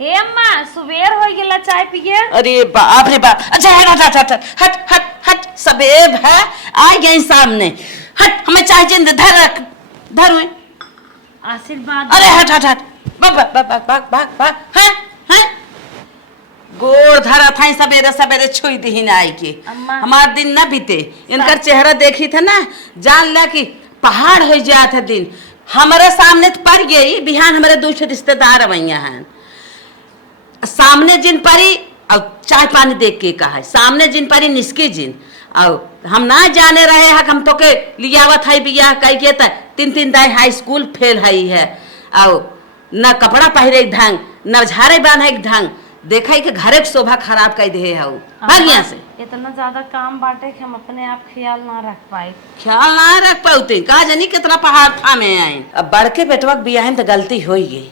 हे अम्मा सुबेर हो गेला चाय पिए। अरे बाप रे बाप। अच्छा हट हट हट हट हट हट सबेब है आ गई सामने। हट हमें चाय जिंद धर रख धर हुए। आशीर्वाद। अरे हट हट हट भाग भाग भाग भाग भाग भाग हैं हैं गोर धरा था सवेरे सवेरे छुई दी ना आई के हमार दिन ना बीते। इनकर चेहरा देखी थे ना जान ला कि पहाड़ हो जात है दिन। हमारे सामने तो पड़ गई बिहान हमारे दूसरे रिश्तेदार अवैया हैं सामने जिन परी और चाय पानी देख के कहा है सामने जिन परी निस्की जिन और हम ना जाने रहे हैं हम तो के लियावत है बिया कह के तीन तीन दाई हाई स्कूल फेल है और न कपड़ा पहरे एक ढंग न झाड़े बांधे एक ढंग देखा कि घरे की शोभा खराब कर दे है भागिया से इतना ज्यादा काम बांटे कि हम अपने आप ख्याल ना रख पाए। ख्याल ना रख पाते कहा जानी कितना पहाड़ था में आए। अब बड़के बेटवा बियाह में तो गलती हो गई।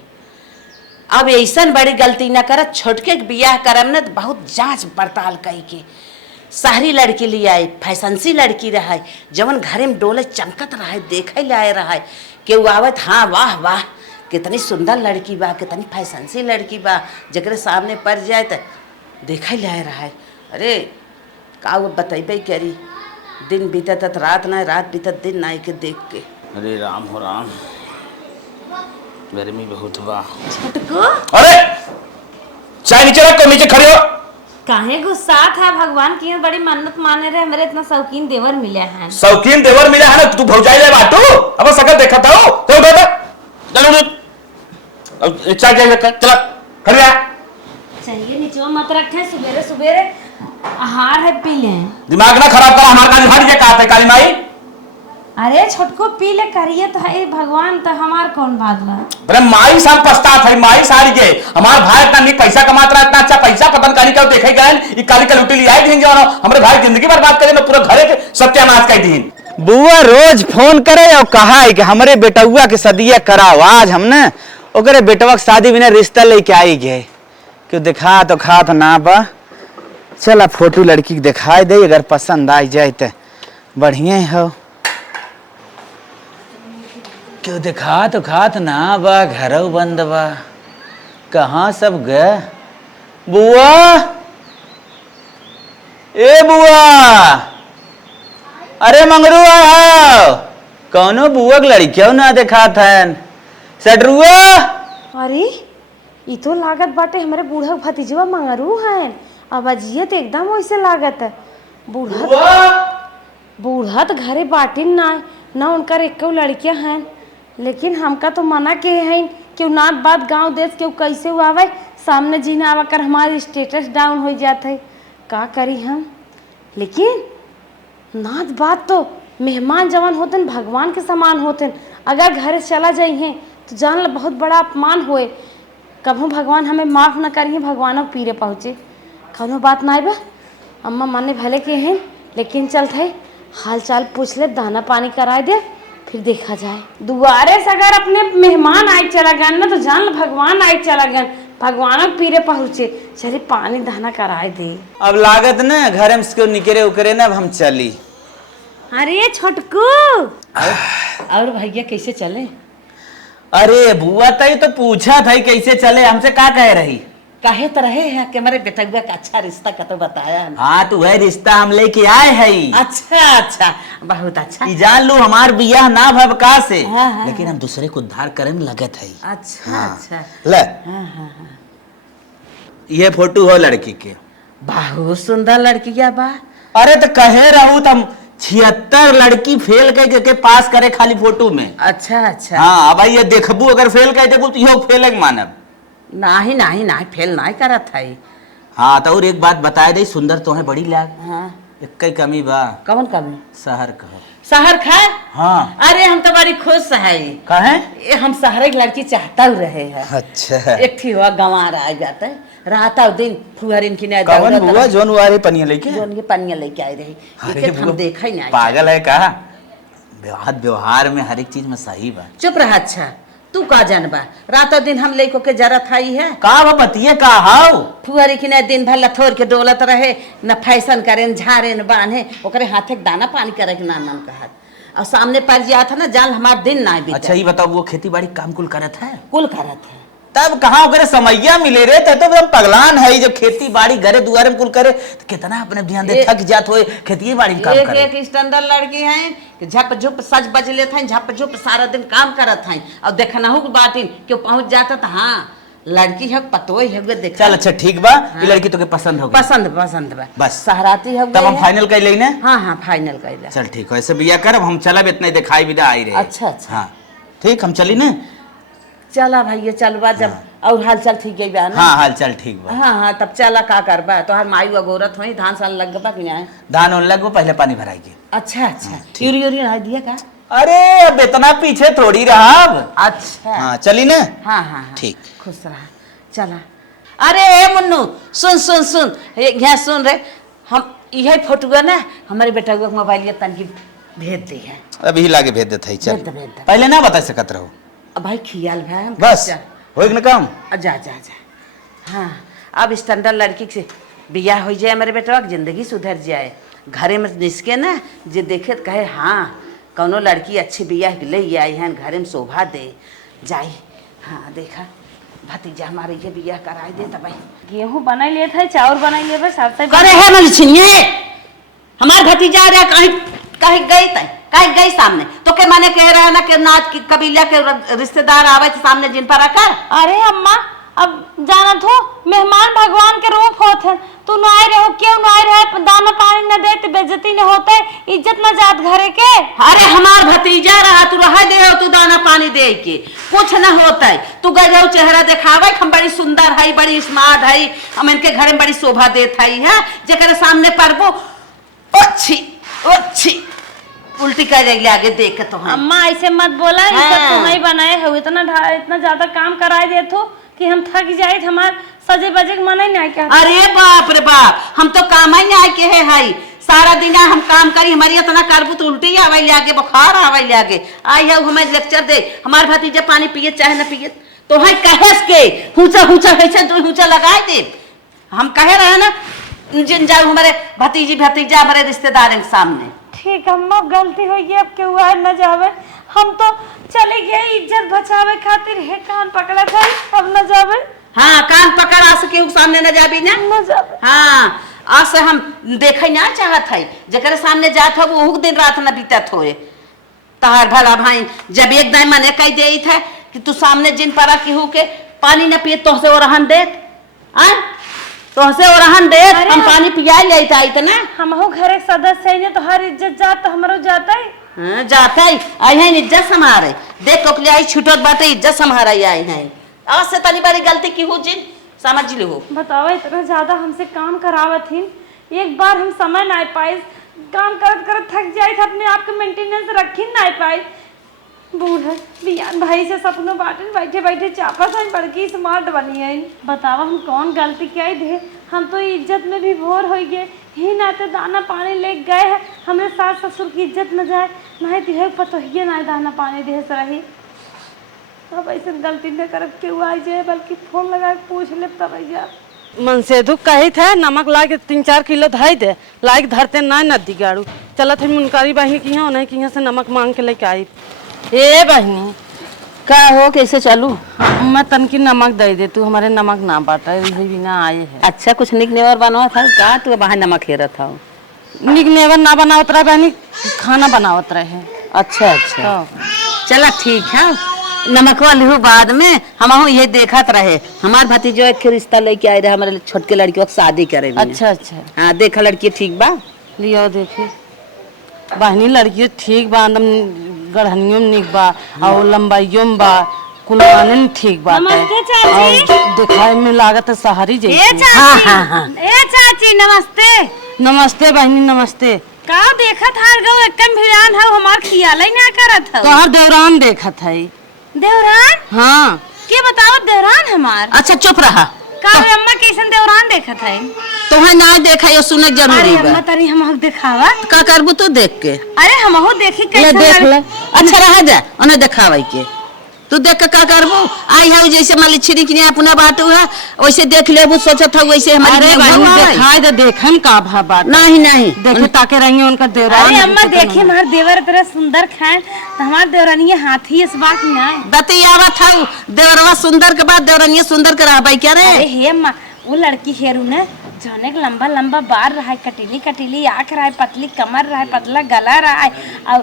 अब ऐसा बड़ी गलती ना कर छोटके के बियाह करम न बहुत जांच पड़ताल कई के शहरी लड़की ले आए फैशनसी लड़की रहा जवन घरे में डोले चमकत रहा देखे लाए रहा केहू आवत हाँ वाह वाह कितनी सुंदर लड़की बा कितनी फैशनसी लड़की बा जगरे सामने पड़ जाए तो देखा लाए रहा अरे का वो बतेबे करी दिन बीतत रात ना रात बीतत दिन ना के देख के। अरे राम हो राम गर्मी बहुत बा। छोटको अरे चाय नीचे रखो नीचे खड़े हो। काहे गुस्सा था भगवान की बड़ी मन्नत माने रहे मेरे इतना शौकीन देवर मिले हैं। शौकीन देवर मिला है ना तू भौजाई ले बाटू अब सकल देखा था तो बेटा चलो अब चाय चाय चला खड़े आ। चाहिए नीचे मत रखे सुबेरे सुबेरे आहार है पी ले। दिमाग ना खराब कर हमार काली भाड़ी के कहा थे काली माई। अरे छोटको पी ले करिए तो है भगवान तो हमार कौन बात बा। अरे माई साम पछतात है माई सारी के हमार भाई इतना नहीं पैसा कमाता रहा इतना अच्छा पैसा पतन काली का देखे गए ये काली का लुटी लिया देंगे और हमारे भाई जिंदगी बर्बाद करे ना पूरा घरे के सत्यानाश कर दी। बुआ रोज फोन करे और कहा है कि हमारे बेटुआ के सदिया कराओ आज हमने ओकरे बेटवा के शादी बिना रिश्ता लेके आई गए क्यों दिखा तो खा तो ना बा चला फोटो लड़की के दिखाई दे अगर पसंद आ जाए तो बढ़िया हो क्यों दिखा तो खात ना बा घर बंद बा कहाँ सब गए बुआ ए बुआ अरे मंगरू आओ कौनो बुआ के लड़कियों ना दिखा था सटरुआ। अरे ये तो लागत बाटे हमारे बूढ़ा भतीजवा मंगरू हैं अब अजिए तो एकदम वैसे लागत है बूढ़ा तो घरे बाटिन ना उनकर एक लड़कियां हैं लेकिन हमका तो मना के हैं कि नात बात गांव देश के कैसे आवे सामने जीना आवा कर हमारे स्टेटस डाउन हो जाते है का करी हम। लेकिन नात बात तो मेहमान जवान होते भगवान के समान होते अगर घर चला जाइए तो जान ला बहुत बड़ा अपमान होए कभू भगवान हमें माफ़ न करिए भगवानों पीरे पहुँचे कौनो बात ना बा अम्मा माने भले के हैं लेकिन चलते हाल चाल पूछ ले दाना पानी करा दे फिर देखा जाए। दुआरे से अगर अपने मेहमान आए चला गए ना तो जान लो भगवान आए चला गए भगवानों पीरे पहुँचे चले पानी दाना कराए दे। अब लागत ना घर में क्यों निकरे उकरे ना अब हम चली। अरे छोटकू और भैया कैसे चले। अरे बुआ तई तो पूछा था कैसे चले हमसे का कह रही काहे तो रहे हैं कि हमारे बेटुआ का अच्छा रिश्ता का तो बताया। हाँ तो वह रिश्ता हम लेके आए हैं। अच्छा अच्छा बहुत अच्छा जान लो हमार बियाह ना भबका से हाँ। लेकिन हम दूसरे को उद्धार करे में लगत है। अच्छा हाँ। अच्छा ले हाँ। ये फोटो हो लड़की के बहुत सुंदर लड़किया बा। अरे तो कहे रहू तुम 76 लड़की फेल के पास करे खाली फोटो में। अच्छा अच्छा हाँ भाई ये देखबू अगर फेल कर देबू तो यो फेल मानब नहीं नहीं नहीं फेल नहीं करत है। हाँ तो और एक बात बताए दे सुंदर तो है बड़ी लाग हाँ एक कमी बा कौन कमी शहर कहो शहर खाए। हाँ अरे हम तो बड़ी खुश है कहे ये हम शहर की लड़की चाहता ही रहे हैं। अच्छा एक थी हुआ गंवा रह जाता है रहता दिन फुहर इनकी ने कौन बुआ जोन वाले पनिया लेके जोन के पनिया लेके आई रही एक हम देखा ही नहीं पागल है कहा व्यवहार में हर एक चीज में सही बा। चुप रहा अच्छा तू का जानबा रात दिन हम लेको के जरत आई है का वो बतिए का हाउ फुहरी की ने दिन भर लथोर के डोलत रहे न फैशन करे न झारे न बांधे ओकरे हाथे के दाना पानी करे के नाम कहत और सामने पड़ जात है ना जान हमार दिन ना बीते। अच्छा ये बताओ वो खेती बाड़ी काम कुल करत है कुल करत है तब कहाँ ओकरे समैया मिले रे, तो एकदम पगलान है जब खेती बाड़ी घरे दुआरे में कुल करे तो कितना अपने ध्यान दे, थक जात होए खेती बाड़ी में काम एक करे। एक स्टैंडर्ड लड़की है कि झप झुप सज बज लेत हैं, झप झुप सारा दिन काम करत हैं और देखना हो बाटिन क्यों पहुंच जाता था। हाँ लड़की है पतो है देख। चल अच्छा ठीक बा, ये लड़की तो के पसंद हो गई। पसंद बा बस सहराती है तब हम फाइनल कर लेना। हाँ फाइनल कर ले। चल ठीक है, ऐसे बिया कर, अब हम चलब इतना ही दिखाई विदा आई रहे। अच्छा हाँ ठीक, हम चली ना। चला भैया चलवा जब और हाल चाल ठीक है बा ना। हाँ हाल चाल ठीक बा। हाँ तब चला का करबा तो हर माई अगोरत होई धान साल लग बा कि नहीं। धान उन लगो पहले पानी भराएगी। अच्छा यूरी ना दिया का। अरे अब इतना पीछे थोड़ी रहा अब। अच्छा हाँ चली ना। हाँ ठीक खुश रहा। चला अरे मुन्नू सुन यहाँ सुन रे, हम यही फोटो ना हमारे बेटा को मोबाइल ये तन की भेज दी है। अभी लागे भेज देता है। चल भेज दे। पहले ना बता सकत रहो। अब भाई खियाल भाई हम बस हो न काम। जा हाँ अब स्टैंडर्ड लड़की से बियाह हो जाए हमारे बेटा की जिंदगी सुधर जाए। घरे में निसके ना जे देखे तो कहे हाँ कौनो लड़की अच्छी बियाह ले आई है घरे में शोभा दे जाई। हाँ देखा भतीजा हमारे ये बियाह कराए दे तब गेहूं बनाई ले था, चावल बनाई ले सरसों करे है न छिनिए हमार भतीजा रे कहीं गई तय कहीं गई सामने तो के माने कह रहा है ना कि नाच की कबीला के रिश्तेदार आवे थे सामने जिन पर आकर। अरे अम्मा अब जाना तो मेहमान भगवान के रूप होते हैं, तू न आए रहो क्यों न आए रहे, दाना पानी न दे तो बेइज्जती न होते, इज्जत न जात घरे के। अरे हमार भतीजा रहा तू रह दे तू दाना पानी दे के कुछ न होता है। तू गजब चेहरा दिखावे हम बड़ी सुंदर है बड़ी स्मार्ट है हम इनके घर में बड़ी शोभा देत है जेकर सामने परबो अच्छी उल्टी कर रही आगे देख के। तो अम्मा ऐसे मत बोला, तुम ही बनाए हो, इतना ज्यादा काम कराए दे तो कि हम थक जाए, हमार सजे बजे के मन ही नहीं क्या। अरे बाप रे बाप हम तो काम ही नहीं के है हाई सारा दिन हम काम करी हमारी इतना करबू तो उल्टी आवे लागे बुखार आवे लागे। आई है हमें लेक्चर दे हमार भतीजे पानी पिए चाहे न पिए तो है कहेस के हुचा कैसे तू हुचा लगाए दे। हम कहे रहे ना जिन जाओ हमारे भतीजा हमारे रिश्तेदार के सामने। ठीक अम्मा गलती हो गई, अब क्यों आए न जावे, हम तो चले गए इज्जत बचावे खातिर है कान पकड़ा था, अब न जावे। हाँ कान पकड़ आ सके सामने न जाबी न जावे। हाँ आज से हम देखे ना चाहत है जकर सामने जात हो वो दिन रात न बीतत होए। तहार भला भाई जब एक दिन मने कह दे था कि तू सामने जिन परा केहू के पानी न पिए तो से ओरहन दे हम पानी पिया लेता इतना। हमहु घरे सदस्य है तो हर इज्जत जात हमरो जाता है। हाँ जाता है आई है इज्जत संभारे देख कोकले आई छुटत बाटे इज्जत संभारा आई है। आज से तनी बारी गलती की हो जिन समझ ली हो। बताओ इतना ज्यादा हमसे काम करावत थी, एक बार हम समय ना पाए, काम करत करत थक जाए थे, अपने आप के मेंटेनेंस रखी ना पाए। बूढ़ा बियान भाई से सपनों बाटे बैठे बैठे चापा था बड़की स्मार्ट बनी है। बतावा हम कौन गलती क्या थे, हम तो इज्जत में भी भोर हो गए ही नाते दाना पानी ले गए हैं, हमें सास ससुर की इज्जत न जाए नहीं दिहे पतो ही ना दाना पानी दे से रही। अब ऐसे गलती न कर क्यों आई जाए, बल्कि फोन लगा के पूछ ले तब जा मन से दुख कही थे नमक ला के 3-4 किलो धई दे लाइक धरते ना नदी गाड़ू चलत है मुनकारी बही की यहाँ नहीं कि यहाँ से नमक मांग के लेके आई। ए बहनी का हो कैसे चलू मैं तनकी नमक दे दे, तू हमारे नमक ना बाटा भी ना आए है। अच्छा कुछ निक नेवर बनवा था का तू बाहर नमक हेरा था निक नेवर ना बनावत रहे बहनी, खाना बनावत रहे। अच्छा चला ठीक है नमक वाली बाद में हम ये देखत रहे हमार भतीजो एक रिश्ता लेके आए रहे हमारे छोटके लड़की की शादी करे। अच्छा हाँ देखा लड़की ठीक बा लियो देखी बहनी लड़की ठीक बा, एकदम गढ़नियों में निक बा और लंबाइयों में बा कुलवाने में ठीक बा। नमस्ते चाची। दिखाई में लागत है सहारी जैसी। ए चाची, ए चाची नमस्ते। नमस्ते बहनी नमस्ते। का देखत हार गो एकदम भिरान है हमार खियाल ही ना करत है। तोहर देवरान देखत है। देवरान? हाँ के बताओ देवरान हमार। अच्छा चुप रहा का अम्मा कैसन देवरान देखत है? तुम्हें ना देखा ये सुने जरूरी अरे अम्मा तरी हमहु दिखावा का करबू तू देख के। अरे हमहु देखी ले कैसन देख ले अच्छा रहा जा उन्हें दिखावे के तू देख के का करबो आई है जैसे मलिछरी की अपना बाटू है वैसे देख लेबू सोचत था वैसे हमारी अरे बहनी दिखाई दे देखन का भा बात नहीं नहीं देखे ताके रहेंगे उनका देवरान अरे अम्मा देखिए हमारे देवर इतना सुंदर खाए तो हमारे देवरानी हाथी इस बात में आए। दतियावा था देवरवा सुंदर के बाद देवरानिया सुंदर के रहबै क्या रे। अरे हे अम्मा वो लड़की हेरू ने जौने के लंबा लंबा बार रहा है, कटीली कटीली आँख रहा है, पतली कमर रहा है, पतला गला रहा है और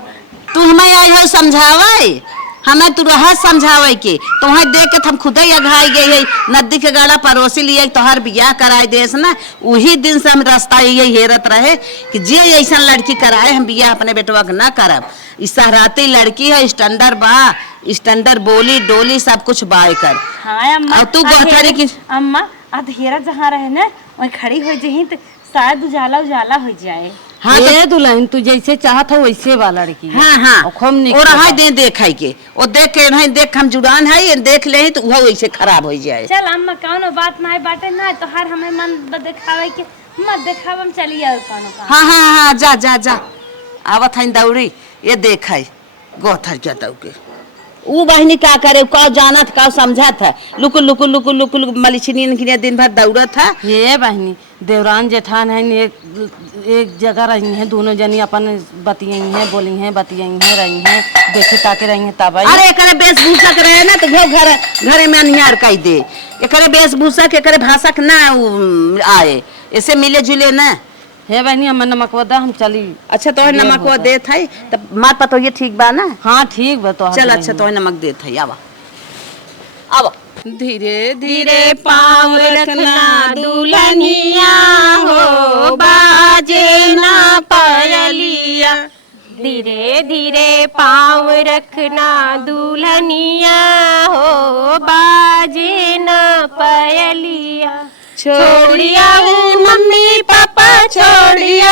तू हमें आई हो समझावे हमें तू रहा समझावे के तुम्हें देख के हम खुद ही अघाई गई है नदी के गाड़ा परोसी लिए तोहर बियाह कराए देस ना वही दिन से हम रास्ता ये हेरत रहे कि जे ऐसा लड़की कराए हम बियाह अपने बेटवा के ना करब। इस सहराती लड़की है स्टैंडर्ड बा स्टैंडर्ड बोली डोली सब कुछ बाय कर। हाँ अम्मा और तू गौथरी की अम्मा अधेरा जहाँ रहे ना वही खड़ी हो जाही तो शायद उजाला उजाला हो जाए। हाँ ये दुल्हन तू जैसे चाहत हो वैसे वाला लड़की है। हाँ हाँ और खूब निक और बा। हाय दे देख है के और देख के नहीं देख हम जुड़ान है देख ले तो वो वैसे खराब हो जाए। चल अम्मा कौनो बात ना है बाटे ना तो हर हमें मन दिखावे के मत दिखाव हम चलिए और कौनो काम। हाँ हाँ हाँ जा जा जा आवत है दौड़ी ये देख है गोथर क्या दौ के ऊ बहनी का करे का जानत का समझत है लुकुल लुकुल लुकुल लुकुल मलिछनी के दिन भर दौड़त है। ये बहनी देवरान जेठान है एक जगह रही है दोनों जनी अपन बतियाई हैं बोली हैं बतियाई हैं रही हैं देखे ताके रही हैं तब अरे एकरे वेशभूषा के रहे ना तो वो घरे में अनिहार कह दे एकरे वेशभूषा के एकरे भाषा के ना आए ऐसे मिले जुले ना। हे बहनी हम नमकवा दा हम चली। अच्छा तो नमक दे थाई तब मार पतो ये ठीक बा ना। हाँ ठीक बा तो चल अच्छा तो नमक दे थाई आवा आवा धीरे धीरे पाँव रखना दुल्हनिया हो बाजे ना पायलिया धीरे धीरे पाँव रखना दुल्हनिया हो बाजे न पयलिया छोड़िया मम्मी पापा छोड़िया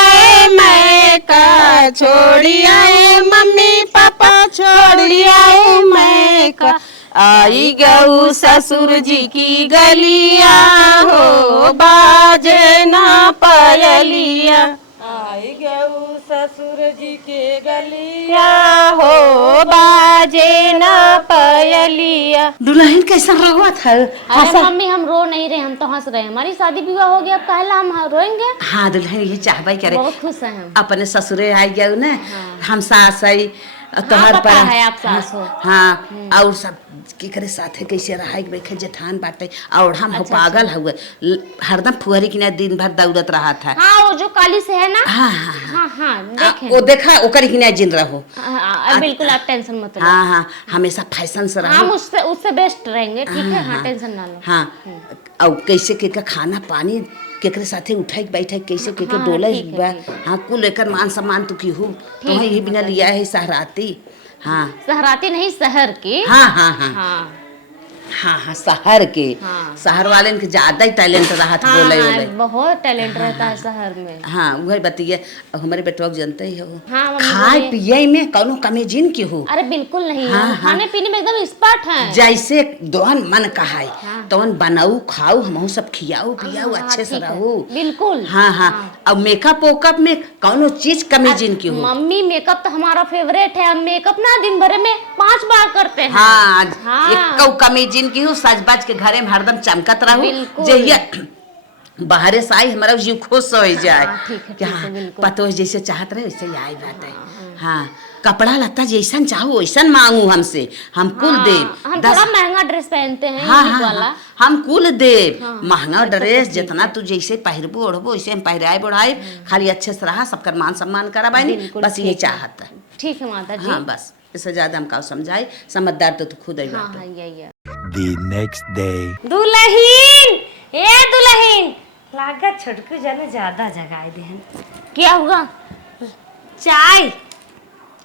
मैं का छोड़िया मम्मी पापा छोड़िया मैं का आई गऊ ससुर जी की गलिया हो बाजे ना पायलिया आई गऊ ससुर जी के गलिया हो बाजे न पयलिया। दुल्हन कैसा रहुआ था। अरे मम्मी हम रो नहीं रहे हम तो हंस रहे हमारी शादी विवाह हो गया अब काहे ला हम रोएंगे। हाँ दुल्हन ये चाहबे करे बहुत खुश हैं हम। अपने ससुरे आई गए ना हम सास आई तोहर हाँ, पर पता है आप सास हो। हाँ और सब की करे साथे कैसे रहा बैठे जेठान बाटे और हम हो पागल हुए हरदम फुहरी की ना दिन भर दौड़त रहा था। हाँ वो जो काली से है ना। हाँ हाँ हाँ हाँ देखें। वो देखा ओकर की ना जिन रहो। बिल्कुल आप टेंशन मत लो। हाँ हाँ हमेशा फैशन से रहो। हम उससे उससे बेस्ट रहेंगे ठीक है। हाँ टेंशन ना लो। हाँ और कैसे के खाना पानी केकरे साथे उठाई बैठे कैसे के हाँ, डोले ठीक है, बा। ठीक है। हाँ कुल एकर मान सम्मान तू की हूँ तो ही बिना लिया है सहराती। हाँ सहराती नहीं शहर की। हाँ हाँ हाँ हाँ हाँ हाँ शहर के हाँ। शहर वाले के ज्यादा ही टैलेंट रहा था हाँ, बोले हाँ, बोले। बहुत टैलेंट रहता है शहर में। हाँ वही बतिए हमारे बेटवा जानते ही हो हाँ, मम्मी खाए बोले। पिए में कौनो कमी जिन की हो अरे बिल्कुल नहीं हाँ, हम हाँ। खाने पीने में एकदम एक्सपर्ट हैं। जैसे दोन मन कहा है हाँ। तोन बनाऊ खाऊ हमहू सब खियाऊ पियाऊ हाँ, अच्छे से ठीक है। रहू। बिल्कुल। हाँ हाँ अब मेकअप वेकअप में कौनो चीज कमी जिन की हो। मम्मी मेकअप तो हमारा फेवरेट है हम मेकअप ना दिन भर में 5 बार करते हैं। हाँ हाँ। एक कमी जिन की हो सज बाज के घरे में हरदम चमकत रहू बिल्कुल। जहिया बाहरे से आई हमारा जीव खुश हो जाए हाँ, ठीक है, कि ठीक है, हाँ बिल्कुल। पतो जैसे चाहत रहे वैसे ही आई बात है। हाँ कपड़ा लत्ता जैसन चाहो वैसन मांगू हमसे हम कुल हाँ, दे हम थोड़ा महंगा ड्रेस पहनते हैं हाँ यूनिक हाँ वाला। हाँ, हम कुल दे हाँ, महंगा ड्रेस जितना तू जैसे पहिरबो ओढ़बो वैसे हम पहिराए बढ़ाए खाली अच्छे से रहा सबका मान सम्मान करा बानी बिल्कुल, बस ये ठीक है। चाहत है। ठीक है माता जी। हाँ बस इससे ज्यादा हम का समझाए समझदार तो तू खुद ही हाँ बात हाँ है। ये The next day. दुल्हीन ए दुल्हीन लागा छोटकू जाने ज्यादा जगाए देहन। क्या हुआ। चाय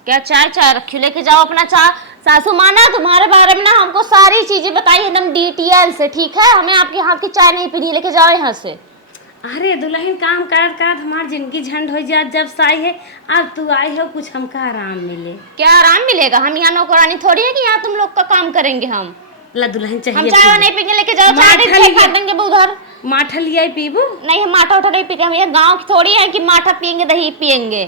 क्या चाय चाय रखी लेके जाओ अपना चाय। सासू माना तुम्हारे बारे में ना हमको सारी चीजें बताई एकदम डिटेल से ठीक है। हमें आपके हाथ की चाय नहीं पीनी लेके जाओ यहाँ से। अरे दुल्हन काम करत करत हमार जिंदगी झंड हो जात जब से आई है अब तू आई हो कुछ हमका आराम मिले। क्या आराम मिलेगा हम यहाँ नौकरानी थोड़ी है कि यहाँ तुम लोग का काम करेंगे हम। ला दुल्हन हम चाहिए चाय नहीं पीने लेके जाओ चाय माठा नहीं लिया। खा देंगे वो उधर। माठा लिया पीबू। नहीं हम माठा उठा नहीं पीते हम ये गाँव की थोड़ी है कि माठा पियेंगे दही पियेंगे।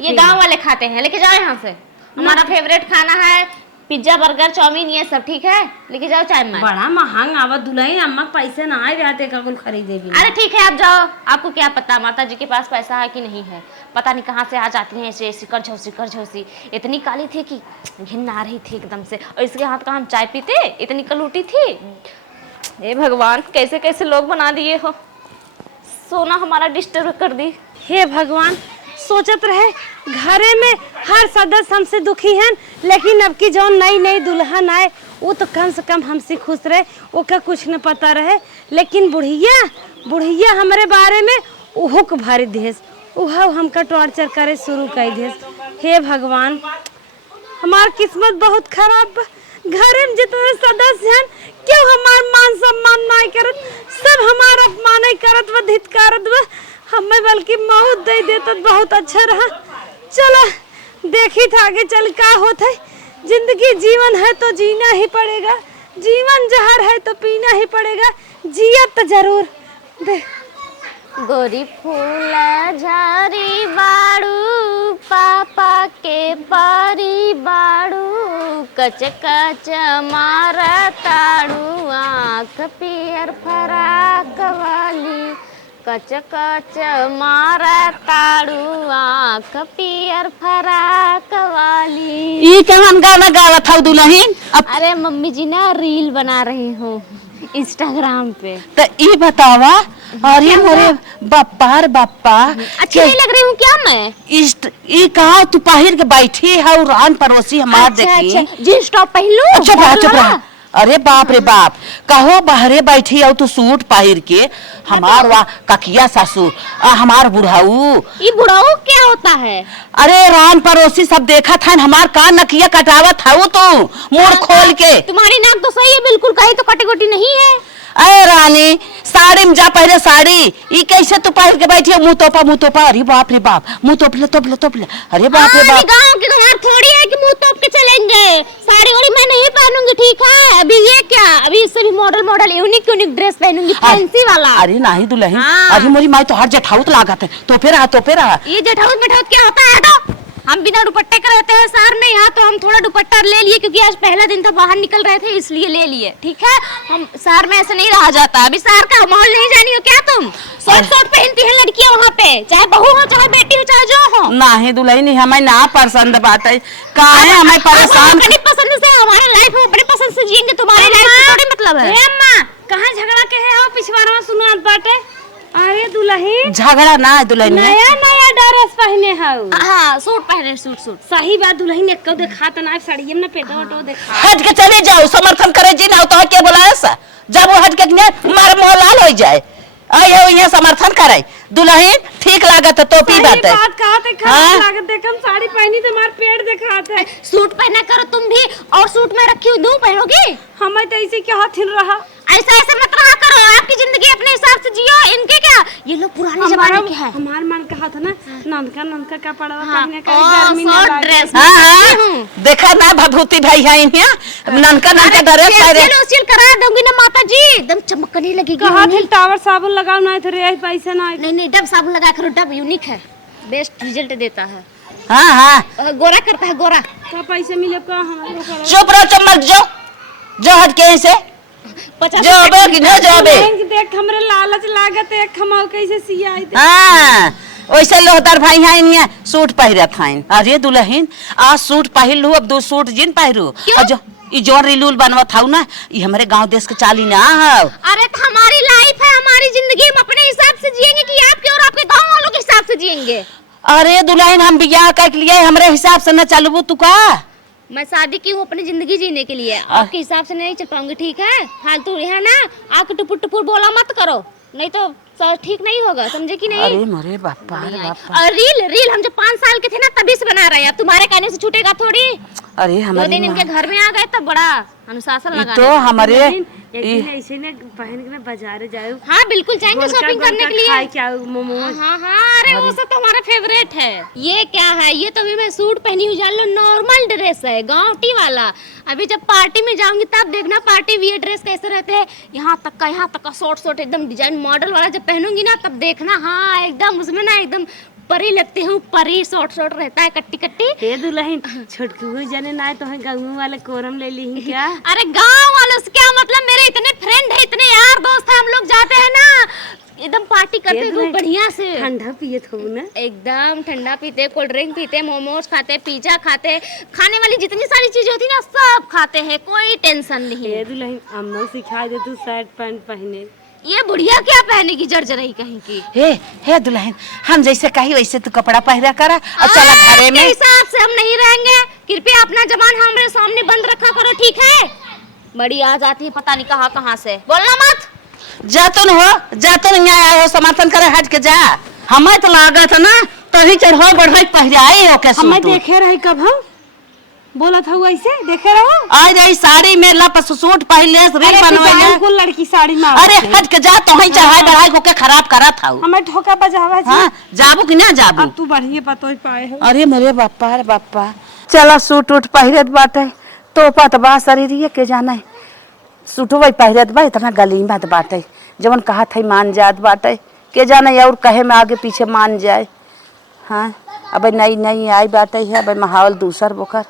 ये गाँव वाले खाते हैं लेके जाओ यहाँ से। हमारा फेवरेट खाना है पिज्जा बर्गर चाउमीन ये सब ठीक है, लेके जाओ चाय में। बड़ा महंग आवत दुल्हन, अम्मा पैसे ना आए रहते का कुल खरीदे भी। अरे ठीक है आप जाओ, आपको क्या पता माता जी के पास पैसा है कि नहीं है, पता नहीं कहाँ से आ जाती हैं ऐसे सिकर झोसी। इतनी काली थी कि घिन आ रही थी एकदम से, और इसके हाथ का हम चाय पीते, इतनी कलूटी थी। हे भगवान, कैसे कैसे लोग बना दिए हो, सोना हमारा डिस्टर्ब कर दी। हे भगवान, सोचत रहे घरे में हर सदस्य हमसे दुखी हैं, लेकिन अब की जो नई दुल्हन आए वो तो कम से कम हमसे खुश रहे, वो का कुछ न पता रहे। लेकिन बुढ़िया हमारे बारे में उहो को भारी देश, उहा हमका टॉर्चर करे शुरू कर देश। हे भगवान, हमार किस्मत बहुत खराब बा। घरे में जितने सदस्य हैं क्यों हमार मान सम्मान नहीं करत, सब हमारा अपमान करत व धिक्कारत व हमें बल्कि मौत दे देता बहुत अच्छा रहा। चलो देखी था आगे चल का होता है। जिंदगी जीवन है तो जीना ही पड़ेगा, जीवन जहर है तो पीना ही पड़ेगा, जिया तो जरूर दे। गोरी फूल झारी बाड़ू, पापा के पारी बाड़ू, कच कच मारा ताड़ू, आँख पियर फराक वाली, कच कच मारा ताड़ू, आँख पियर फराक वाली। ये कौन गाना गावत हौ दुल्हन? अरे मम्मी जी ना रील बना रही हूँ इंस्टाग्राम पे। तो ये बतावा, अरे मोरे बाप्पा अच्छी नहीं लग रही हूँ क्या मैं? ये कहा तू पहिर के बैठी है और रान पड़ोसी हमार देखी। जींस टॉप पहन लूं? चुप रहा। अरे बाप रे बाप, कहो बाहरे बैठी हो तू सूट पहिर के, हमार वाह ककिया सासू हमार बुढ़ाऊ। ये बुढ़ाऊ क्या होता है? अरे रान पड़ोसी सब देखा था, हमार का नकिया कटावत था तू मुड़ खोल के। तुम्हारी नाक तो सही है बिल्कुल, कहीं तो कटी गोटी नहीं है। अरे रानी, साड़ी में जा पहले साड़ी, ये कैसे तू पहन के बैठी है मुंह तोपा। अरे बाप रे बाप, मुंह तोप ले। अरे बाप रे बाप, गाँव की तुम्हार थोड़ी है कि मुंह तोप के चलेंगे। साड़ी वाड़ी मैं नहीं पहनूंगी ठीक है। अभी ये क्या, अभी इससे भी मॉडल यूनिक ड्रेस पहनूंगी, फैंसी वाला। अरे नहीं दुल्हन, हाँ। अरे मोरी माई तो हर जेठाउत लागत है। तो फिर ये जेठाउत मेठाउत क्या होता है? तो हम बिना दुपट्टे के रहते हैं शहर में, यहाँ तो हम थोड़ा दुपट्टा ले लिए क्योंकि आज पहला दिन था, बाहर निकल रहे थे इसलिए ले लिए। ठीक है, हम शहर में ऐसे नहीं रहा जाता। अभी शहर का माहौल नहीं जानी हो क्या तुम? शॉर्ट पहनती है लड़कियां वहाँ पे, चाहे बहू हो चाहे बेटी हो चाहे जो हो। नहीं दुल्हन, हमें ना पसंद बात है, काहे हमें परेशान। अपनी पसंद से हमारा लाइफ हम अपने पसंद से जिएंगे, तुम्हारी लाइफ से थोड़ी मतलब है। अम्मा कहाँ झगड़ा के है हो पिछवाड़ा सुनात बाटे। अरे दुल्हन, झगड़ा ना दुल्हन में, नया ड्रेस पहने हो। हाँ सूट पहने, सूट। सही बात दुल्हन, एक देखा तो ना साड़ी में पेटो वटो देखा। हट के चले जाओ, समर्थन करे जी ना तो क्या बोला ऐसा, जब वो हट के मार मोह लाल हो जाए आयो ये समर्थन करे। दुल्हन ठीक लागत है, टोपी बात है। बात कहते खराब लागत, देखम साड़ी पहनी तो हमार पेट दिखाते। सूट पहना करो तुम भी, और सूट में रखी हुई दूं पहनोगी? हमें तो ऐसे क्या हथिन रहा। ऐसा मत रहा करो, आपकी जिंदगी अपने हिसाब से जियो। इनके क्या, ये लोग पुराने जमाने के हैं। हमार मन कहा था ना ननका कपड़ा हाँ, पहने का गर्मी ना शॉर्ट लगे। ड्रेस। हाँ, देखा ना भभूति भाई है ननका ड्रेस पहने। फेशियल करा दूंगी ना माता जी, एकदम चमकने लगेगी। कहा थे टावर साबुन लगाओ ना तो रे पैसा ना। नहीं डब साबुन लगा करो, डब यूनिक है, बेस्ट रिजल्ट देता है। हाँ, गोरा करता है, गोरा। का पैसा मिले का हमारे चुप रहो, चम्मच जो हट के से 50 देख हमरे लालच लागत है, खमाओ कैसे सिया आई। हाँ, वैसे लोहदार भाई हैं इन्हें सूट पहिरत हैं। अरे दुल्हन, आज सूट पहिर लू, अब दो सूट जिन पहिरू। और जो ई जोन रीलूल बनवत हूँ ना, ये हमारे गांव देश के चाली ना है। अरे तो हमारी लाइफ है, हमारी जिंदगी, हम अपने हिसाब से जिएंगे कि आपके और आपके गांव वालों के हिसाब से जिएंगे? अरे दुल्हन, हम बियाह कर लिए, हमरे हिसाब से न चलबू तू का। मैं शादी की हूँ अपनी जिंदगी जीने के लिए, आपके हिसाब से नहीं चल पाऊंगी। ठीक है, फालतू है ना, आके टुपुर बोला मत करो, नहीं तो ठीक नहीं होगा, समझे कि नहीं? अरे मोरे बापा रे बापा। और रील हम जब 5 साल के थे ना तभी से बना रहे हैं, अब तुम्हारे कहने से छूटेगा थोड़ी। अरे 2 दिन इनके घर में आ गए तब बड़ा अनुशासन लगा। तो हमारे एक दिन ऐसे ना पहन के ना बाजार जाओ। हाँ बिल्कुल जाएंगे शॉपिंग करने के लिए। खाए क्या मोमो। हाँ, अरे वो सब तो हमारा फेवरेट है। ये क्या है, ये तो भी मैं सूट पहनी हुई, जान लो नॉर्मल ड्रेस है, गाँवटी वाला। अभी जब पार्टी में जाऊंगी तब देखना पार्टी वियर ड्रेस कैसे रहते हैं, यहाँ तक का शॉर्ट एकदम डिजाइन मॉडल वाला जब पहनूंगी ना तब देखना। हाँ एकदम उसमें ना एकदम परी लगती हूँ, परी। शॉर्ट शॉर्ट रहता है, कट्टी कट्टी। हे दुल्हन छोटकू जाने ना तो है गाँव वाले कोरम ले ली क्या? अरे गाँव वालों से क्या मतलब, मेरे इतने फ्रेंड है, इतने यार दोस्त है, हम लोग जाते हैं ना एकदम पार्टी करते हैं खूब बढ़िया से। ठंडा पिए थे ना? एकदम ठंडा पीते, कोल्ड ड्रिंक पीते, मोमोज खाते, पिज्जा खाते, खाने वाली जितनी सारी चीजें होती ना सब खाते हैं, कोई टेंशन नहीं। हे दुल्हन अम्मा सिखा दे तू शर्ट पैंट पहने। ये बुढ़िया क्या पहनेगी जर्जरई कहीं की। हे दुल्हन, हम जैसे कही वैसे तू कपड़ा पहरा करा और चला घरे में। हिसाब से हम नहीं रहेंगे, कृपया अपना जबान हमारे सामने बंद रखा करो, ठीक है? बड़ी आ जाती है पता नहीं कहाँ से, बोलना मत। जातन आया हो समर्थन करे, हट के जा। हमें तो लागत है ना तभी चढ़ो बढ़ो पहराए हो कैसे। हमें देखे रही कब हम बोला था वैसे देखे रहो। आ जाई साड़ी में लपस सूट पहले रील बनवाइले। कौन लड़की साड़ी में? अरे हट के जा, तो ही चढ़ाई बढ़ाई होके खराब करा था। हमें ठोका बजावा जी। हां जाबू कि ना जाबू? अब तू बढ़िया पतो पाए हो। अरे मेरे बापा, अरे बापा, चला सूट उठ पहिरत बाटे, तोपा तो बा शरीर के जाना है। सूटो वही पहिरत बा, इतना गली बात बाटे, जवन कहा था मान जात बाटे, के जाने और कहे में आगे पीछे मान जाए। हाँ अब नई नई आई बाटे है, अब माहौल दूसर बोकर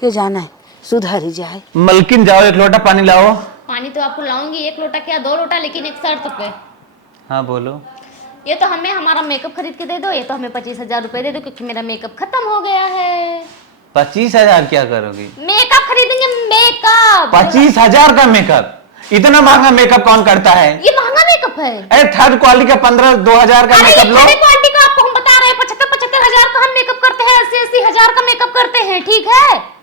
के जाना है, सुधर ही जाए। मलकिन जाओ एक लोटा पानी लाओ। पानी तो आपको लाऊंगी, 1 लोटा क्या 2 लोटा, लेकिन एक शर्त पे। हाँ बोलो। ये तो हमें हमारा मेकअप खरीद के दे दो, ये तो हमें 25,000 रुपए दे दो, क्योंकि मेरा मेकअप खत्म हो गया है। 25,000 क्या करोगी? मेकअप खरीदेंगे, मेकअप। 25,000 का मेकअप? इतना महंगा मेकअप कौन करता है? ये महंगा मेकअप है। अरे थर्ड क्वालिटी का 15-2,000 का मेकअप लो। अरे क्वालिटी का आपको हम बता रहे हैं, 75,000 का हम मेकअप करते हैं, 80,000 का मेकअप करते हैं, ठीक है?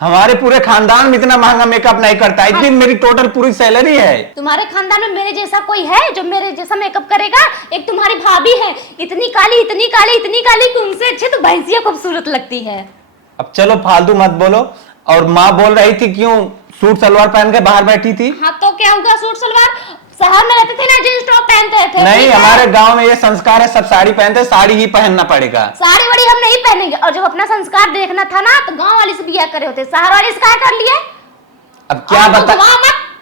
हमारे पूरे खानदान में इतना महंगा मेकअप नहीं करता, इतनी मेरी टोटल पूरी सैलरी है। तुम्हारे खानदान में मेरे जैसा कोई है जो मेरे जैसा मेकअप करेगा? एक तुम्हारी भाभी है, इतनी काली इतनी काली इतनी काली कि उनसे अच्छी तो भैंसिया खूबसूरत लगती है। अब चलो फालतू मत बोलो। और माँ बोल रही थी क्यों सूट सलवार पहन के बाहर बैठी थी? हाँ तो क्या होगा, सूट सलवार शहर में रहते थे ना, जींस टॉप पहनते थे। नहीं, हमारे गांव में ये संस्कार है, सब साड़ी पहनते, साड़ी ही पहनना पड़ेगा। साड़ी वाड़ी हम नहीं पहनेंगे, और जब अपना संस्कार देखना था ना तो गांव वाली से बिया करे होते, शहर वाली से क्या कर लिए? अब क्या बता।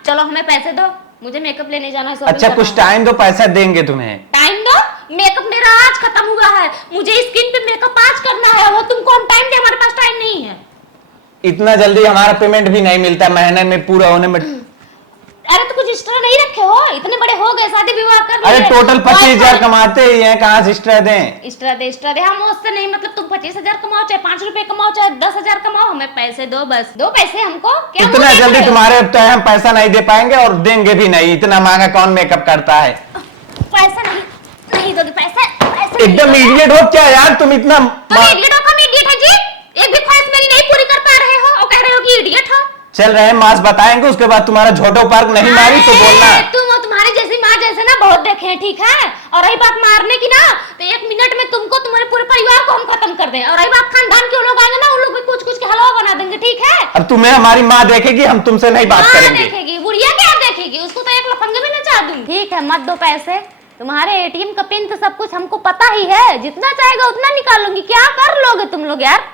चलो हमें पैसे दो, मुझे मेकअप लेने जाना है। अच्छा कुछ टाइम दो, पैसा देंगे तुम्हें। टाइम दो? मेकअप मेरा आज खत्म हुआ है, मुझे स्किन पे मेकअप आज करना है, वो तुमको हम टाइम दे, हमारे पास टाइम नहीं है। इतना जल्दी हमारा पेमेंट भी नहीं मिलता, महीने में पूरा होने में। अरे तो कुछ एक्स्ट्रा नहीं रखे हो? इतने बड़े हो गए, शादी विवाह कर लिए। अरे टोटल 25,000 कमाते ही हैं, कहाँ से एक्स्ट्रा दें? एक्स्ट्रा दे हम उससे नहीं, मतलब तुम 25,000 कमाओ, चाहे 5 रुपए कमाओ, चाहे 10,000 कमाओ, हमें पैसे दो, बस दो पैसे हमको। क्या इतना जल्दी तुम्हारे तो हम पैसा नहीं दे पाएंगे और देंगे भी नहीं, इतना महंगा कौन मेकअप करता है? पैसा नहीं दोगे? पैसे एकदम इडियट हो क्या यार तुम? इतना इडियट हो? कम इडियट है जी, एक भी ख्वाहिश मेरी नहीं पूरी कर पा रहे हो और कह रहे हो कि इडियट हो। चल रहे हैं मास बताएंगे, उसके बाद तुम्हारा झोटो पार्क नहीं मारी तो बोलना। तुम और तुम्हारी जैसी माँ जैसे ना बहुत देखे हैं, ठीक है? और रही बात मारने की ना, तो 1 मिनट में तुमको तुम्हारे पूरे परिवार को हम खत्म कर दें, और रही बात खानदान के लोग आएंगे ना, उन लोग भी कुछ कुछ के हलवा बना देंगे, ठीक है? अब तुम्हें हमारी माँ देखेगी, हम तुमसे नहीं बात करेंगे। देखेगी बुढ़िया, क्या देखेगी? उसको तो 1 लफंगे भी नचा दूंगी। ठीक है, मत दो पैसे, तुम्हारे एटीएम का पिन तो सब कुछ हमको पता ही है, जितना चाहेगा उतना निकाल लूंगी। क्या कर लोगे तुम लोग यार?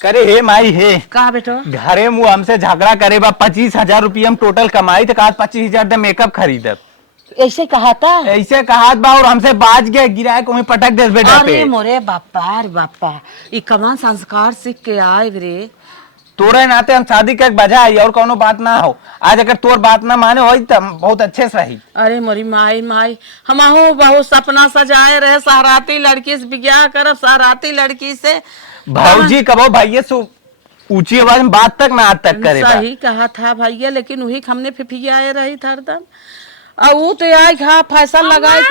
करे हे माई हे कहा बेटो? घरे मुँह हमसे झगड़ा करे बा, 25,000 रुपया हम टोटल कमाई थे, कहा 25,000 दे मेकअप खरीदब। ऐसे कहा था? ऐसे कहा बा और हमसे बाज गए, गिराए को वहीं पटक दे बेटा पे। अरे मोरे बापा रे बापा, ये कमान संस्कार सीख के आए रे। तोरे नाते हम शादी के बजाई और कोनो बात ना हो, आज अगर तोर बात ना माने हो तो बहुत अच्छे से रही। अरे मोरी माई हमहू बहुत सपना सजाए रहे, सहराती लड़की से बियाह करब, सहराती लड़की से। भाऊजी कबो भैया से ऊंची आवाज में बात तक ना आज तक करे। सही कहा था भैया, लेकिन वही हमने फिफियाए रही था हरदम, और वो तो आई खा फैसल लगाए।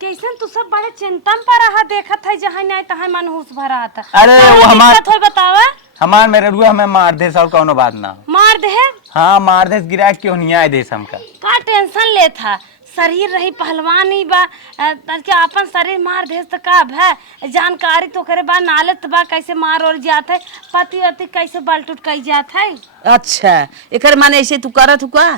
कैसन तू सब बड़े चिंतन पर रहा, देखत है जहां नहीं तहां मनहूस भरा था। अरे वो हमार हो बतावा, हमार मेरे रुआ हमें मार दे और कोनो बात ना हो। मार दे? हाँ मार दे, गिरा क्यों नहीं आए देश हमका। का टेंशन ले था, शरीर रही पहलवानी बा, क्या अपन शरीर मार दे तो का है? जानकारी तो करे बा, नालत बा कैसे मार और जात है, पति अति कैसे बलटुट कई जात है। अच्छा एकर माने ऐसे तू करत हुआ?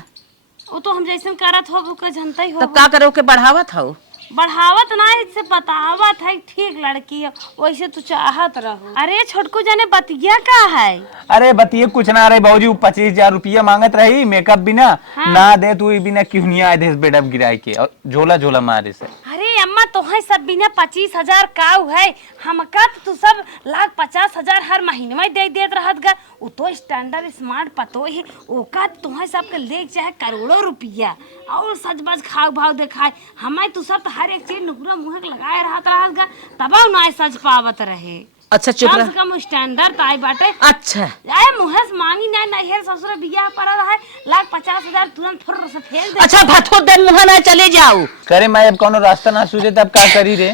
वो तो हम जैसे करत हो वो जनता ही हो। तब का करो के बढ़ावत हो? बढ़ावत ना इससे बतावत है, ठीक लड़की है वैसे तू चाहत रहो। अरे छोटकू जाने बतिया का है? अरे बतिए कुछ ना रही बाबूजी, 25,000 रुपया मांगत रही मेकअप बिना। हाँ। ना दे तू बिना क्यों नहीं आए देश बेडअप गिराई के और झोला झोला मारे से। अरे अम्मा तो है सब बिना 25,000 काऊ है हमका तो तू सब 1,50,000 हर महीने में दे देत रहत गा। वो तो स्टैंडर्ड स्मार्ट पतो है ओका तो है सबके ले चाहे करोड़ों रुपया और सच बच खाव भाव दिखाए हमें तू सब तो हर एक चीज नुकरा मुँह लगाए रहत गा तब ना सच पावत रहे। अच्छा चुप कम रह। से कम स्टैंडर्ड ताई बाटे। अच्छा आए मुहस मांगी ना नहीं ससुर बियाह पड़ा है 1,50,000 तुरंत फुर से फेंक दे। अच्छा भथो दे मुहा ना चले जाओ। करे मैं अब कोनो रास्ता ना सूझे तब का करी रे।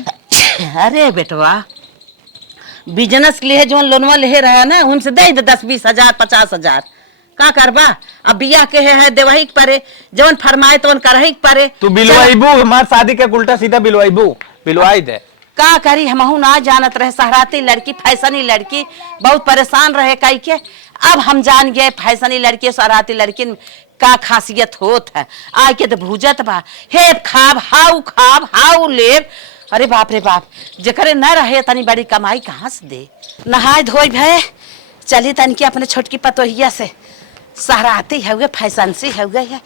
अरे बेटवा बिजनेस लिए जो लोनवा ले रहा है ना उनसे दे 10-20,000 50,000 का करबा। अब बियाह के है देवही के परे जवन फरमाए तो करही के परे। तू बिलवाईबू हमार शादी के उल्टा सीधा बिलवाईबू बिलवाई दे। का करी हमहू ना जानत रहे सहराती लड़की फैशनी लड़की बहुत परेशान रहे कई के। अब हम जान गए फैशनी लड़की सहराती लड़की का खासियत होत है। आय के तो भूजत बा हे खाब हाउ लेब। अरे बाप रे बाप जेकरे न रहे तनी बड़ी कमाई कहाँ से दे। नहाय धोई भय चली तन की अपने छोटकी पतोहिया से सहराती है फैशन सी है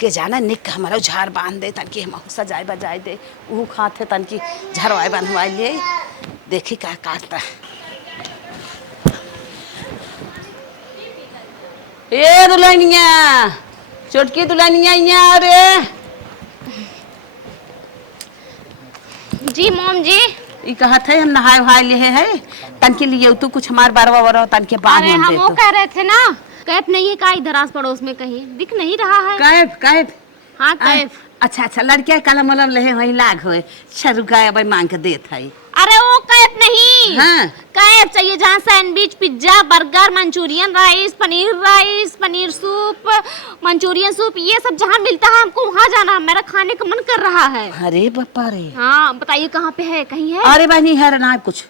के जाना निक हमारा झाड़ बांध दे तन की हम सजाए बजाए दे ऊ खाते तन की झरवाए बनवाए ले देखी का काटता। ए दुल्हनिया छोटकी दुल्हनिया यहाँ रे। जी मोम जी। ई कहत है हम नहाए वहाए ले है तन के लिए तू कुछ हमार बारवा वरवा तन के बाद अरे में हम दे वो तो। कह रहे थे ना कैफ नहीं है का इधर आस पड़ोस में कहीं दिख नहीं रहा है। कैफ हाँ कैफ। अच्छा लड़किया कलम वलम ले वही लाग होए छरु का अब मांग के देत है। अरे वो कैफ नहीं हाँ। कैफ चाहिए जहाँ sandwich pizza burger Manchurian rice paneer soup Manchurian soup ये सब जहाँ मिलता है हमको वहाँ जाना है मेरा खाने का मन कर रहा है। अरे बापा रे। हाँ बताइए कहाँ पे है कहीं है। अरे बहनी है ना कुछ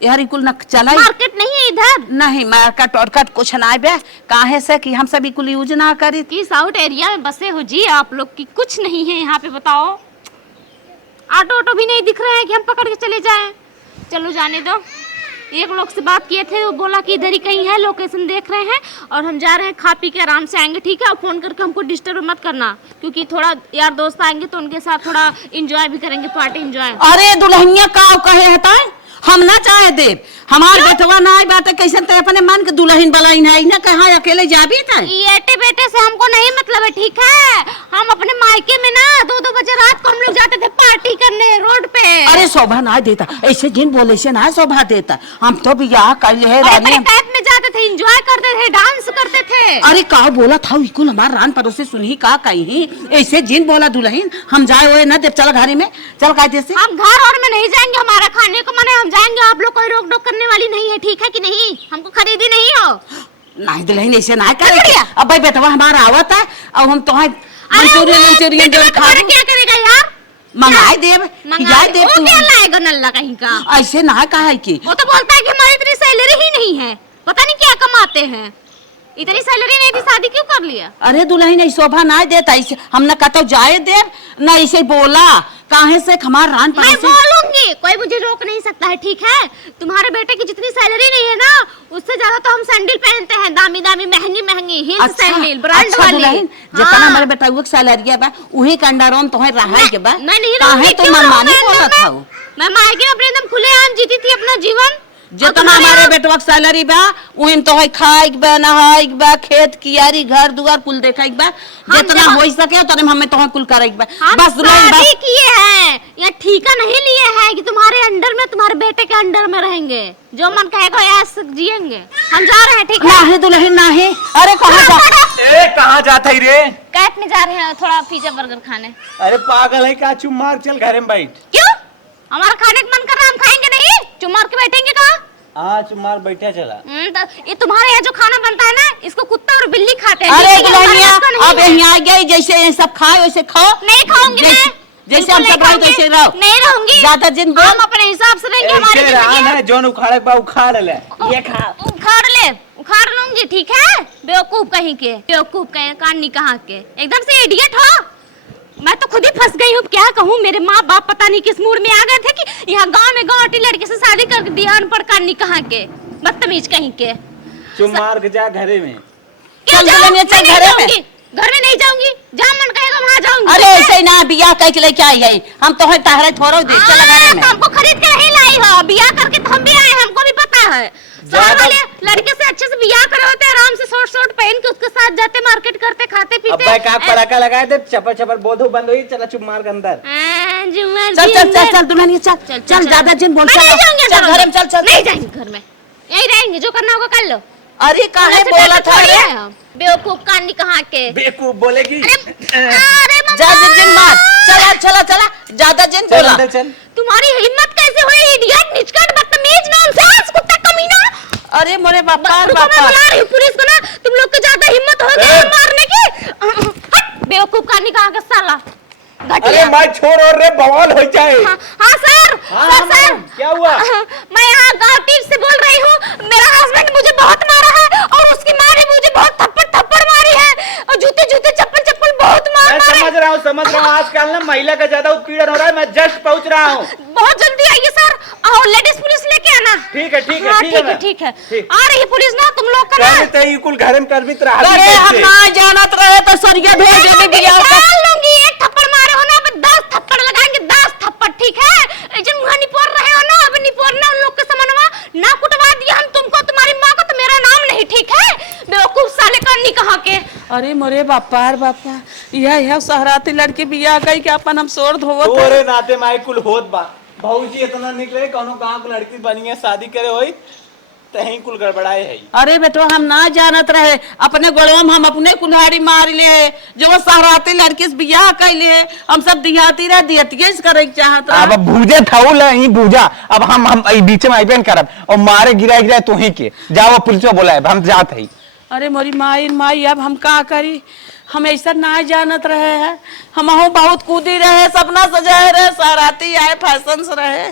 यार कुल न चला मार्केट नहीं है इधर। नहीं मार्केट वार्केट कुछ ना बे काहे से कि हम सभी कुल यूज ना करी। किस आउट एरिया में बसे हो जी आप लोग की कुछ नहीं है यहाँ पे बताओ। ऑटो भी नहीं दिख रहे हैं कि हम पकड़ के चले जाएं। चलो जाने दो। एक लोग से बात किए थे वो बोला कि इधर ही कहीं है लोकेशन देख रहे हैं और हम जा रहे हैं खा पी के आराम से आएंगे ठीक है। और फोन करके हमको डिस्टर्ब मत करना क्योंकि थोड़ा यार दोस्त आएंगे तो उनके साथ थोड़ा इंजॉय भी करेंगे पार्टी इंजॉय। अरे दुल्हनिया का कहे है हम ना चाहे देव हमार बेटवा ना आई बात कैसे ते अपने मन के दुल्हन बलाइन है ना कहाँ अकेले जाबी था। ये बेटे से हमको नहीं मतलब है ठीक है। हम अपने मायके में ना 2-2 बजे रात को हम लोग जाते थे पार्टी करने रोड पे। अरे शोभा ना देता ऐसे जिन बोले से ना शोभा देता हम तो भी यहाँ कर ले कैफ में जाते थे एंजॉय करते थे डांस करते थे। अरे का बोला था बिल्कुल हमार रान पड़ोसी सुनही का कहीं ऐसे जिन बोला दुल्हन हम जाए हुए ना देव चल घर में चल कहते से। हम घर और में नहीं जाएंगे हमारा खाने को मन है हम जाएंगे आप लोग कोई रोक टोक करने वाली नहीं है ठीक है कि नहीं। हमको खरीदी नहीं हो नहीं दुल्हन ऐसे ना करे। अब भाई बेटवा हमारा आवत है और हम तो मंचूरियन जो खा क्या करेगा यार मंगाए देव वो क्या लाएगा नल्ला कहीं का। ऐसे ना कहा कि वो तो बोलता है कि हमारी इतनी सैलरी ही नहीं है पता नहीं क्या कमाते हैं इतनी सैलरी नहीं थी शादी क्यों कर लिया। अरे दुल्हन शोभा ना देता ऐसे हम न कहते जाए देव न ऐसे बोला काहे से हमार रान मैं बोलूंगी कोई मुझे रोक नहीं सकता है ठीक है। तुम्हारे बेटे की जितनी सैलरी नहीं है ना उससे ज्यादा तो हम सैंडल पहनते हैं दामी महंगी हिल्स सैंडल ब्रांड वाली। जितना हमारे बेटा वो सैलरी बा वही का अंडर तो है रहा के बा मैं नहीं काहे तो मनमानी बोला था मैं मायके में अपने एकदम खुलेआम जीती थी अपना जीवन। जितना हमारे बेटवा की सैलरी बा उन तो है खाइक बा नहाइक बा खेत कियारी घर दुआर कुल देखाइक बा जितना हो सके उतने हमें तो कुल कराइक बा बस शादी किए हैं या ठीका नहीं लिए हैं कि तुम्हारे अंडर में तुम्हारे बेटे के अंडर में रहेंगे जो मन कहेगा ऐसे जिएंगे। हम जा रहे हैं ठीक है। नहीं दुल्हन नहीं। अरे कहाँ जाता ही रे। कैफ में जा रहे हैं थोड़ा पिज्जा बर्गर खाने। अरे पागल है क्या चुप मार चल घर में बैठ। क्यों हमारा खाने का मन कर रहा है हम खाएंगे नहीं चुप मार के बैठेंगे कहाँ। हाँ चुप मार बैठा चला। ये तुम्हारे यहाँ जो खाना बनता है ना इसको कुत्ता और बिल्ली खाते हैं। अरे दुल्हनिया अब यहाँ गई जैसे ये सब खाओ वैसे खाओ। नहीं खाऊंगी मैं जैसे हम सब रहो वैसे रहो। नहीं रहूंगी ज्यादा जिन हम अपने हिसाब से रहेंगे हमारी जिंदगी है। जोन उखाड़े बा उखाड़ ले ये खा उखाड़ लूंगी ठीक है। बेवकूफ कहीं के बेवकूफ कहीं कानी कहाँ के एकदम से इडियट हो। मैं तो खुद ही फंस गई हूँ क्या कहूँ। मेरे माँ बाप पता नहीं किस मूड में आ गए थे कि यहाँ गांव में गाँवटी लड़के से शादी कर दिया अनपढ़ कानी कहाँ के बदतमीज कहीं के। चुप मार के जा घरे में। क्या घर में नहीं जाऊंगी जहाँ मन कहेगा वहाँ जाऊंगी। अरे ऐसे है ना बियाह कह के लेके आई है हम तो है ताहरे थोरो देख के लगाने में हमको खरीद के नहीं लाई हो, बियाह करके तो हम भी आए हैं, हमको भी पता है। शहर वाले लड़के से अच्छे से बियाह करवाते, आराम से शॉर्ट शॉर्ट पहन के उसके साथ जाते, मार्केट करते, खाते अब पीते। भाई का पटाखा लगाए थे, चपर चपर बोधो बंद हुई, चला चुप मार के अंदर। चल चल चल चल दुल्हनिया चल चल ज्यादा जिन बोल नहीं जाऊंगी चल घर में चल चल नहीं जाएंगे घर में, यही रहेंगे, जो करना होगा कर लो। अरे काहे बोला था रे बेवकूफ कानी कहाँ के। बेवकूफ बोलेगी। अरे जा जिन मार चला चला चला ज्यादा जिन चल बोला अंदर चल। तुम्हारी हिम्मत कैसे हुई, इडियट, निचकट, बदतमीज, नॉनसेंस, कुत्ता कमीना। अरे मोरे बापा रुको, मैं बुला रही हूँ पुलिस को ना, तुम लोग को ज्यादा हिम्मत हो गई मारने की। हट, बेवकूफ कानी कहाँ का साला अरे मैं छोड़ और रे बवाल हो जाए। हाँ सर, सर क्या हुआ? मैं यहाँ गाँव टीम से बोल रही हूँ, मेरा हस्बैंड मुझे बहुत मारा है और उसकी माँ ने मुझे बहुत थप्पड़ मारी है और जूते चप्पल बहुत मार मैं समझ रहा हूँ आजकल ना महिला का ज्यादा उत्पीड़न हो रहा है, मैं जस्ट पहुँच रहा हूँ। बहुत जल्दी आइए सर, और लेडीज पुलिस लेके आना। ठीक है ठीक है हाँ, ठीक है ठीक है आ रही है पुलिस ना, तुम लोग का ना कुल घर में कर भी रहा। अरे हम ना जानत रहे तो सरिया भेज दे बियाह का निकाल लूंगी। एक थप्पड़ मारे हो ना, अब 10 थप्पड़ लगाएंगे, 10 थप्पड़, ठीक है। जब मुँह निपोर रहे हो ना, अब निपोरना उन लोग के समनवा ना कुटवा दिया हम तुमको, तुम्हारी माँ को, तो मेरा नाम नहीं, ठीक है। बेवकूफ साले करनी कहाँ के। अरे मोरे बापा यह सहराती लड़की बियाह गई के अपन हम सोर धोवत तोरे नाते माई कुल होत बा। भौजी इतना निकले कौनो गांव की लड़की बनी है, शादी करे होई तहीं कुल गड़बड़ाए है। अरे बेटो हम ना जानत रहे, अपने गोड़वा में हम अपने कुल्हाड़ी मार ले, जो वो सहराती लड़की से बियाह कैले हम सब दिहाती रह दिहतिये करे चाहत अब भूजे थौल है, भूजा। अब हम बीच में आइबेन करब और मारे गिरा तू ही के जाओ पुलिस में बोला है, हम जात है। अरे मोरी माई अब हम का करी, हम ऐसा ना जानत रहे हैं, हम बहुत कूदी रहे, सपना सजाए रहे, सहराती आए फैशन से रहे।